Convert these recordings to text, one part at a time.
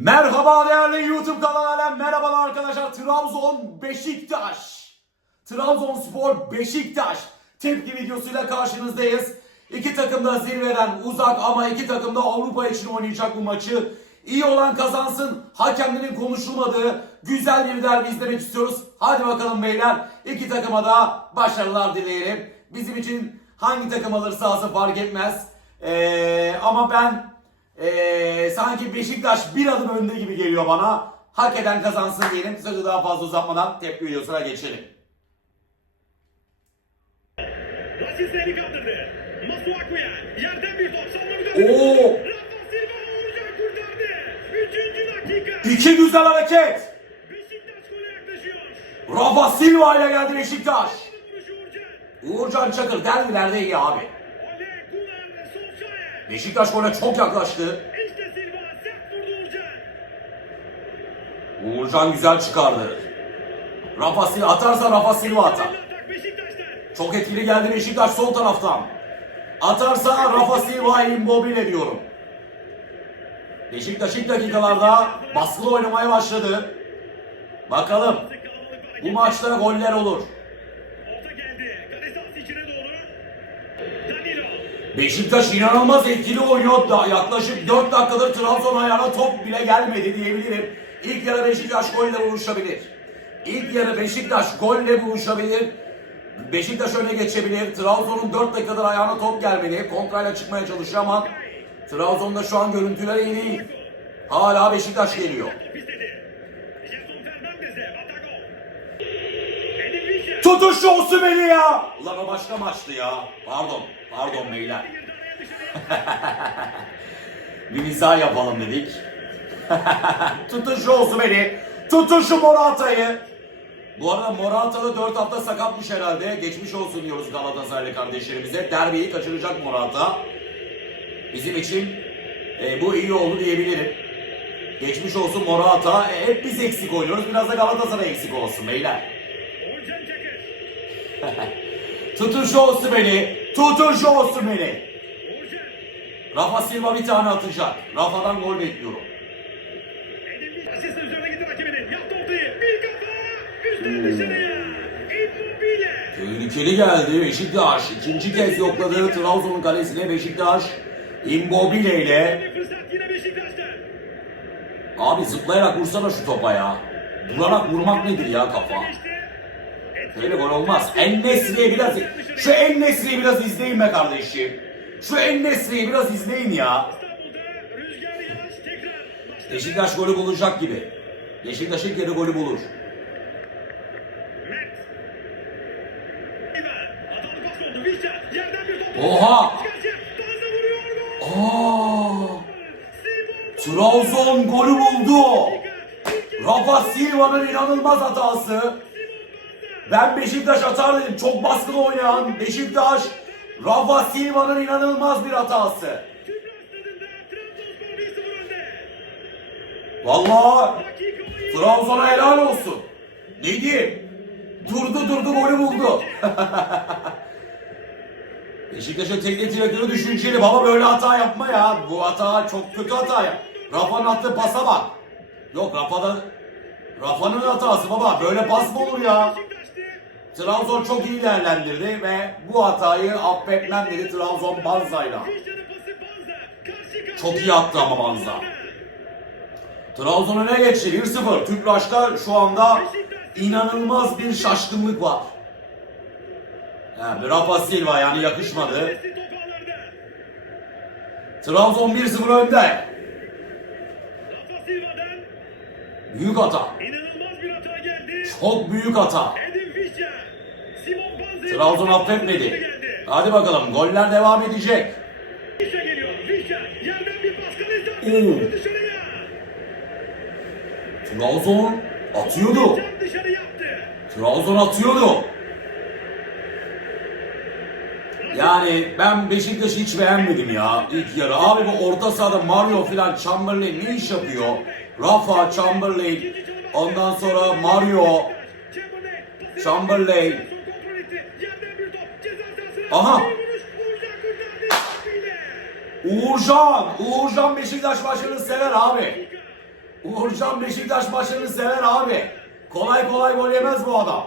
Merhaba değerli YouTube kanalı alem. Merhabalar arkadaşlar. Trabzon Beşiktaş. Trabzonspor Beşiktaş tepki videosuyla karşınızdayız. İki takım da zirveden uzak ama iki takım da Avrupa için oynayacak bu maçı. İyi olan kazansın. Hakemlerin konuşulmadığı güzel bir derbi izlemek istiyoruz. Hadi bakalım beyler. İki takıma da başarılar dileyelim. Bizim için hangi takım alırsa alsın fark etmez. Ee, ama ben ee, sanki Beşiktaş bir adım önde gibi geliyor bana. Hak eden kazansın diyelim. Sözü daha fazla uzatmadan tepki videosuna geçelim. Rasisleri kaptırdı. Masuaku'ya yerden bir top savunma müdahalesi. Oo! Rafa Silva Uğurcan kurtardı. Üçüncü dakika. İki güzel hareket. Beşiktaş gole yaklaşıyor. Rafa Silva ile geldi Beşiktaş. Uğurcan Çakır derbilerde iyi abi. Beşiktaş gole çok yaklaştı. Uğurcan. Güzel çıkardı. Rafa Silva atarsa Rafa Silva atar. Çok etkili geldi Beşiktaş sol taraftan. Atarsa Rafa Silva immobile diyorum. Beşiktaş ilk dakikalarda baskılı oynamaya başladı. Bakalım bu maçta goller olur. Beşiktaş inanılmaz etkili oynuyor. Da yaklaşık 4 dakikadır Trabzon ayağına top bile gelmedi diyebilirim. İlk yarı Beşiktaş golle buluşabilir. İlk yarı Beşiktaş golle buluşabilir. Beşiktaş öne geçebilir. Trabzon'un 4 dakikadır ayağına top gelmedi. Kontrayla çıkmaya çalışıyor ama Trabzon'da şu an görüntüler iyi değil. Hala Beşiktaş geliyor. Top istedi. Gerson Fernandez'e. Atago. Edin Visca. Tutun şu Osimhen'i ya! Ulan o başka maçtı ya. Pardon. Pardon beyler. Bir mizah yapalım dedik. Tutun şu Osimhen'i. Tutun şu Morata'yı. Bu arada Morata da 4 hafta sakatmış herhalde. Geçmiş olsun diyoruz Galatasaraylı kardeşlerimize. Derbiyi kaçıracak Morata. Bizim için e, bu iyi oldu diyebilirim. Geçmiş olsun Morata. E, hep biz eksik oynuyoruz. Biraz da Galatasaray eksik olsun beyler. Tutun şu Osimhen'i. Tutun şu Osimhen'i. Rafa Silva bir tane atacak. Rafa'dan gol bekliyorum. Tehlikeli geldi Beşiktaş. İkinci kez yokladığı Trabzon'un kalesine Beşiktaş. Immobile ile. Abi zıplayarak vursana şu topa ya. Durarak vurmak nedir ya kafa? Böyle gol olmaz. En Nesri'yi biraz... Şu En Nesri'yi biraz izleyin be kardeşim. Şu En Nesri'yi biraz izleyin ya. Beşiktaş golü bulacak gibi. Beşiktaş ilk yarı golü bulur. Oha! Aa! Trabzon golü buldu. Rafa Silva'nın inanılmaz hatası. Ben Beşiktaş atar dedim. Çok baskılı oynayan Beşiktaş. Rafa Silva'nın inanılmaz bir hatası. Tüpraş stadında Trabzonspor 1-0 önde. Vallahi Dakika 17. Trabzon'a helal olsun. Ne diyeyim? Durdu durdu golü buldu. Beşiktaş'ın teknik direktörü düşünceli. Baba böyle hata yapma ya. Bu hata çok kötü hata ya. Rafa'nın attığı pasa bak. Yok Rafa'da Rafa'nın hatası baba. Böyle pas mı olur ya? Trabzon çok iyi değerlendirdi ve bu hatayı affetmem dedi Trabzon Banza'yla. Çok iyi attı ama Banza. Trabzon öne geçti 1-0. Tüpraş'ta şu anda inanılmaz bir şaşkınlık var. Yani Rafa Silva yani yakışmadı. Trabzon 1-0 önde. Büyük hata. Çok büyük hata. Trabzon affetmedi. Hadi bakalım goller devam edecek. Oo. Trabzon atıyordu. Trabzon atıyordu. Yani ben Beşiktaş'ı hiç beğenmedim ya ilk yarı. Abi bu orta sahada Mario filan Chamberlain ne iş yapıyor? Rafa, Chamberlain, ondan sonra Mario, Chamberlain. Aha. Uğurcan. Uğurcan, Beşiktaş başını sever abi. Uğurcan Beşiktaş maçını sever abi. Kolay kolay gol yemez bu adam.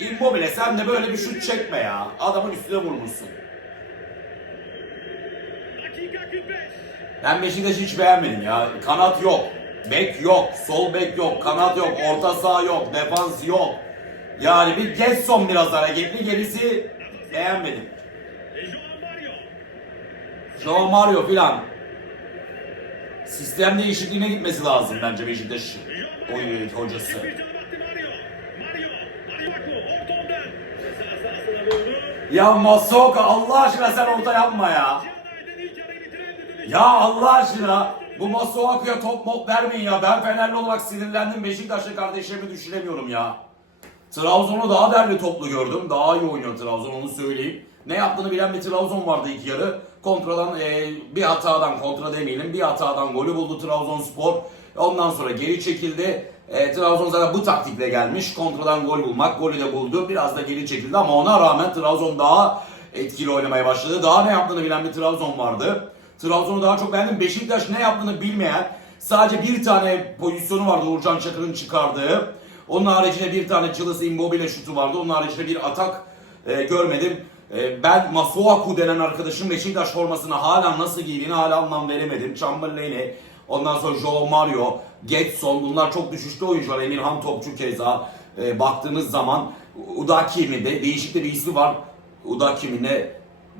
Immobile. Sen de böyle bir şut çekme ya. Adamın üstüne vurmuşsun. Dakika 45. Ben Beşiktaş'ı hiç beğenmedim ya. Kanat yok. Bek yok. Sol bek yok. Kanat yok. Orta saha yok. Defans yok. Yani bir Getson biraz hareketli. Gerisi beğenmedim. Joao Mario. Filan. Sistem değişikliğine gitmesi lazım bence Beşiktaş oyun hocası. Ya Masoka Allah aşkına sen orta yapma ya. Ya Allah aşkına bu Masuaku'ya top mop vermeyin ya. Ben Fenerli olarak sinirlendim. Beşiktaşlı kardeşlerimi düşünemiyorum ya. Trabzon'u daha derli toplu gördüm. Daha iyi oynuyor Trabzon onu söyleyeyim. Ne yaptığını bilen bir Trabzon vardı ilk yarı. Kontradan e, bir hatadan kontra demeyelim bir hatadan golü buldu Trabzonspor. Ondan sonra geri çekildi. E, Trabzon zaten bu taktikle gelmiş. Kontradan gol bulmak. Golü de buldu. Biraz da geri çekildi ama ona rağmen Trabzon daha etkili oynamaya başladı. Daha ne yaptığını bilen bir Trabzon vardı. Trabzon'u daha çok beğendim. Beşiktaş ne yaptığını bilmeyen sadece bir tane pozisyonu vardı Uğurcan Çakır'ın çıkardığı. Onun haricinde bir tane Chelsea Immobile şutu vardı. Onun haricinde bir atak e, görmedim. E, ben Masuaku denen arkadaşım Beşiktaş formasını hala nasıl giydiğini hala anlam veremedim. Chamberlain'i, ondan sonra Joao Mario, Getson bunlar çok düşüşte oyuncular. Emirhan Topçu keza e, baktığınız zaman Udaki mi de değişik de bir ismi var. Udaki mi ne?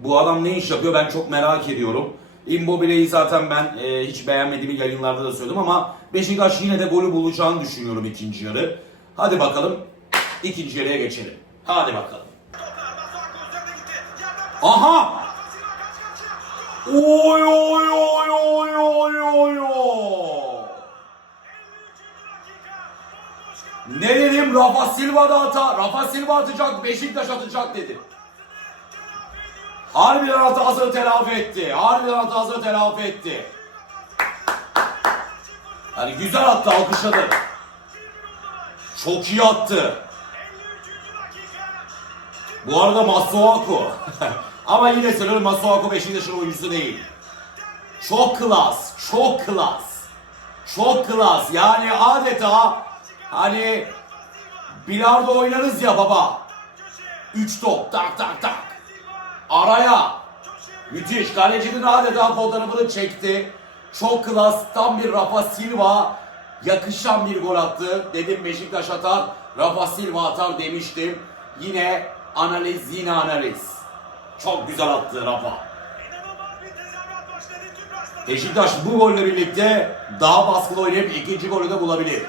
Bu adam ne iş yapıyor ben çok merak ediyorum. Immobile'yi zaten ben e, hiç beğenmediğimi yayınlarda da söyledim ama Beşiktaş yine de golü bulacağını düşünüyorum ikinci yarı. Hadi bakalım ikinci yarıya geçelim. Hadi bakalım. Aha! Oy oy oy oy oy oy. Ne dedim? Rafa Silva da ata. Rafa Silva atacak, Beşiktaş atacak dedim. Harbiden hatasını telafi etti. Harbiden hatasını telafi etti. Yani güzel attı, alkışladı. Çok iyi attı. Bu arada Masuaku. Ama yine söylüyorum Masuaku Beşiktaş'ın oyuncusu değil. Çok klas, çok klas. Çok klas. Yani adeta hani bilardo oynarız ya baba. Üç top tak tak tak. Araya. Müthiş. Kalecinin adeta fotoğrafını çekti. Çok klas. Tam bir Rafa Silva. Yakışan bir gol attı. Dedim Beşiktaş atar. Rafa Silva atar demiştim. Yine analiz yine analiz. Çok güzel attı Rafa. Beşiktaş bu golle birlikte daha baskılı oynayıp ikinci golü de bulabilir.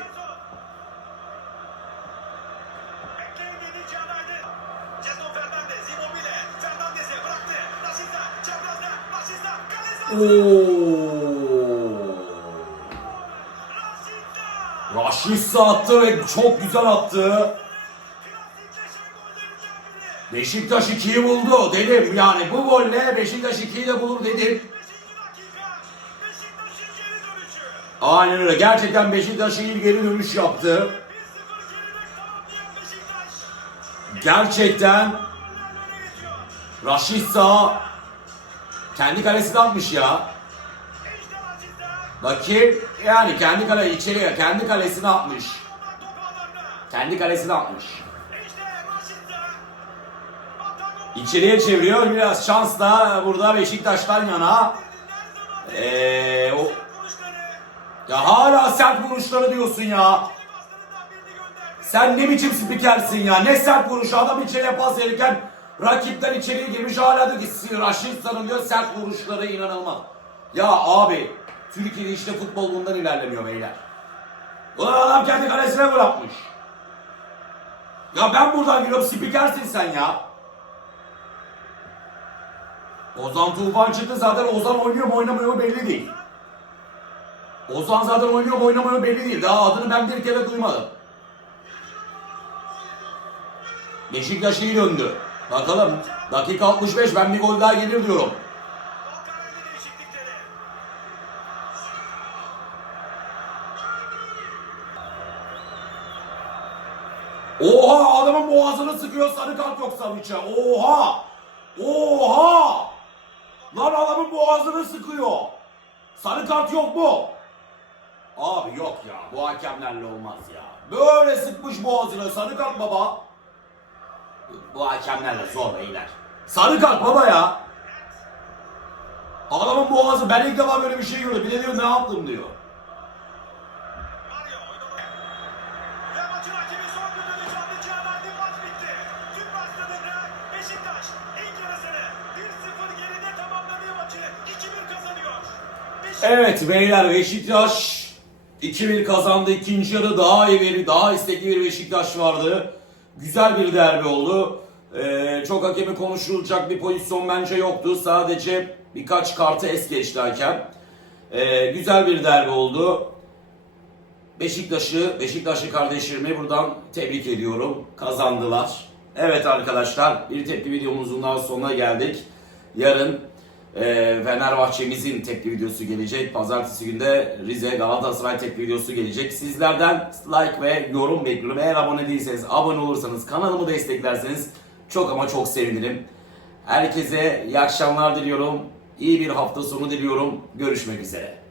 Oo. Raşitsa attı ve çok güzel attı. Beşiktaş 2'yi buldu dedim. Yani bu golle Beşiktaş 2'yi de bulur dedim. Aynen öyle. Gerçekten Beşiktaş iyi geri dönüş yaptı. Gerçekten Raşitsa kendi kalesine atmış ya. Bakayım yani kendi kale içeriye kendi kalesine atmış. Kendi kalesine atmış. İçeriye çeviriyor biraz şans da burada Beşiktaş'tan yana. Ee, o, ya hala sert vuruşları diyorsun ya. Sen ne biçim spikersin ya? Ne sert vuruş adam içeriye pas verirken rakipten içeriye girmiş hala diyor ki Raşitsa'nın diyor sert vuruşları inanılmaz. Ya abi Türkiye'de işte futbol bundan ilerlemiyor beyler. Ulan adam kendi kalesine gol atmış. Ya ben buradan giriyorum spikersin sen ya. Ozan Tufan çıktı zaten Ozan oynuyor mu oynamıyor mu belli değil. Ozan zaten oynuyor mu oynamıyor mu belli değil. Daha adını ben bir kere duymadım. Beşiktaş iyi döndü. Bakalım dakika 65 ben bir gol daha gelir diyorum. Adamın boğazını sıkıyor sarı kart yok Savic'e. Oha! Oha! Lan adamın boğazını sıkıyor. Sarı kart yok mu? Abi yok ya. Bu hakemlerle olmaz ya. Böyle sıkmış boğazına sarı kart baba. Bu hakemlerle zor beyler. Sarı kart baba ya. Adamın boğazı ben ilk defa böyle bir şey gördüm. Bir de diyor ne yaptım diyor. Evet beyler Beşiktaş 2-1 kazandı. İkinci yarı daha iyi bir, daha istekli bir Beşiktaş vardı. Güzel bir derbi oldu. Ee, çok hakemi konuşulacak bir pozisyon bence yoktu. Sadece birkaç kartı es geçti hakem. Ee, güzel bir derbi oldu. Beşiktaş'ı, Beşiktaşlı kardeşlerimi buradan tebrik ediyorum. Kazandılar. Evet arkadaşlar bir tepki videomuzun daha sonuna geldik. Yarın e, Fenerbahçe'mizin tepki videosu gelecek. Pazartesi günde Rize Galatasaray tepki videosu gelecek. Sizlerden like ve yorum bekliyorum. Eğer abone değilseniz, abone olursanız, kanalımı desteklerseniz çok ama çok sevinirim. Herkese iyi akşamlar diliyorum. İyi bir hafta sonu diliyorum. Görüşmek üzere.